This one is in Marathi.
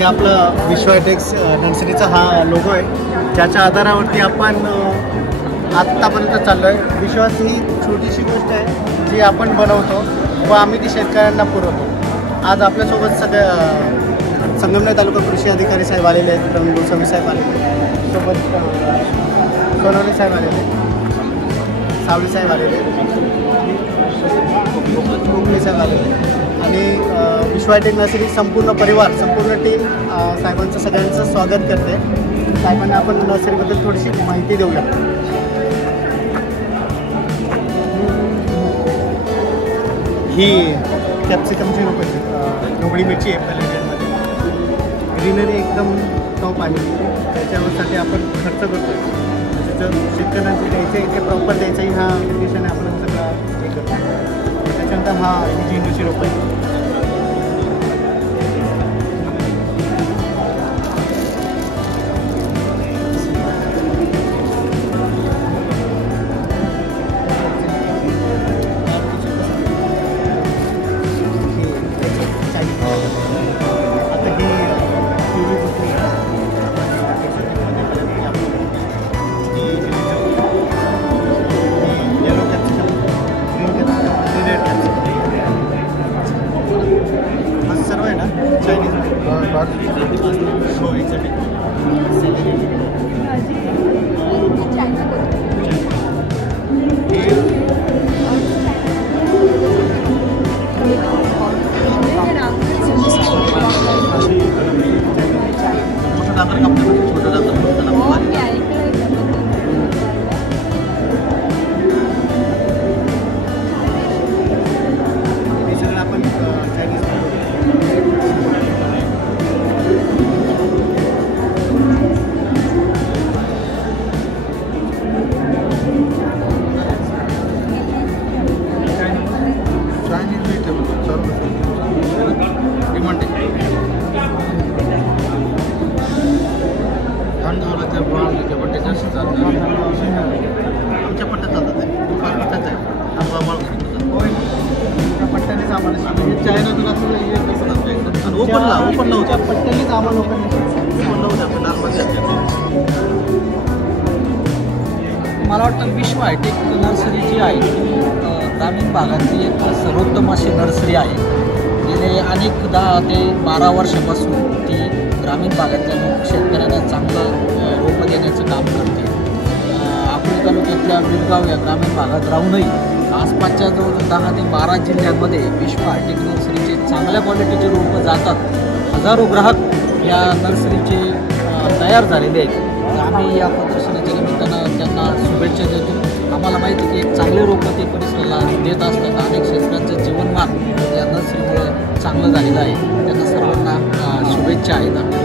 हे आपलं विश्वाटेक्स नर्सरीचा हा लोगो आहे, ज्याच्या आधारावरती आपण आत्तापर्यंत चाललो आहे. विश्वास ही छोटीशी गोष्ट आहे जी आपण बनवतो व आम्ही ती शेतकऱ्यांना पुरवतो. आज आपल्यासोबत संगमनेर तालुका कृषी अधिकारी साहेब आलेले आहेत, प्रवीण गोस्वामी साहेब आलेले आहेत, सोबत सोनवणे साहेब आलेले, सावळी साहेब आलेले, गोखले साहेब आलेले आणि विश्वाटेक नर्सरी संपूर्ण परिवार, संपूर्ण टीम साहेबांचं सगळ्यांचं स्वागत करते. साहेबांना आपण नर्सरीबद्दल थोडीशी माहिती देऊया. ही कॅप्सिकमची ढोबळी मिरची आहे पॅलेटियनमध्ये. ग्रीनरी एकदम टॉप आली, त्याच्यासाठी आपण खर्च करतो. जर शेतकऱ्यांचे द्यायचं इथे प्रॉपर द्यायचंही हा उद्देशाने आपण सगळं हे करतो. त्याच्यानंतर हा ही झेंडूची रोपं आहे. आमच्या पट्ट्यात चालतात आहे, पट्ट्याच आहे. पट्ट्यानेच आम्हाला चायनातून असं ओपन नव्हत्या पट्ट्यानेच आम्हाला ओपन नव्हत्या. मला वाटतं विश्व हायटेक नर्सरी जी आहे ती ग्रामीण भागातली एक सर्वोत्तम अशी नर्सरी आहे. गेले अनेक 10 ते 12 वर्षापासून ती ग्रामीण भागातल्या शेतकऱ्यांना चांगलं रोपं देण्याचं काम करते. अकोले तालुक्यातल्या बिलगाव या ग्रामीण भागात राहूनही आसपासच्या जवळ 10 ते 12 जिल्ह्यांमध्ये विश्व हायटेक नर्सरीचे चांगल्या क्वालिटीचे रोपं जातात. हजारो ग्राहक या नर्सरीचे तयार झालेले आहेत. तर आम्ही या प्रदर्शनाच्या निमित्तानं त्यांना शुभेच्छा देतो. आम्हाला माहिती की एक चांगले रोपं ते परिसराला देत असतात. अनेक शेतकऱ्यांचं जीवनमान या नर्सरीमुळं चांगलं झालेलं आहे. त्यांना सर्वांना शुभेच्छा आहेत. आम्ही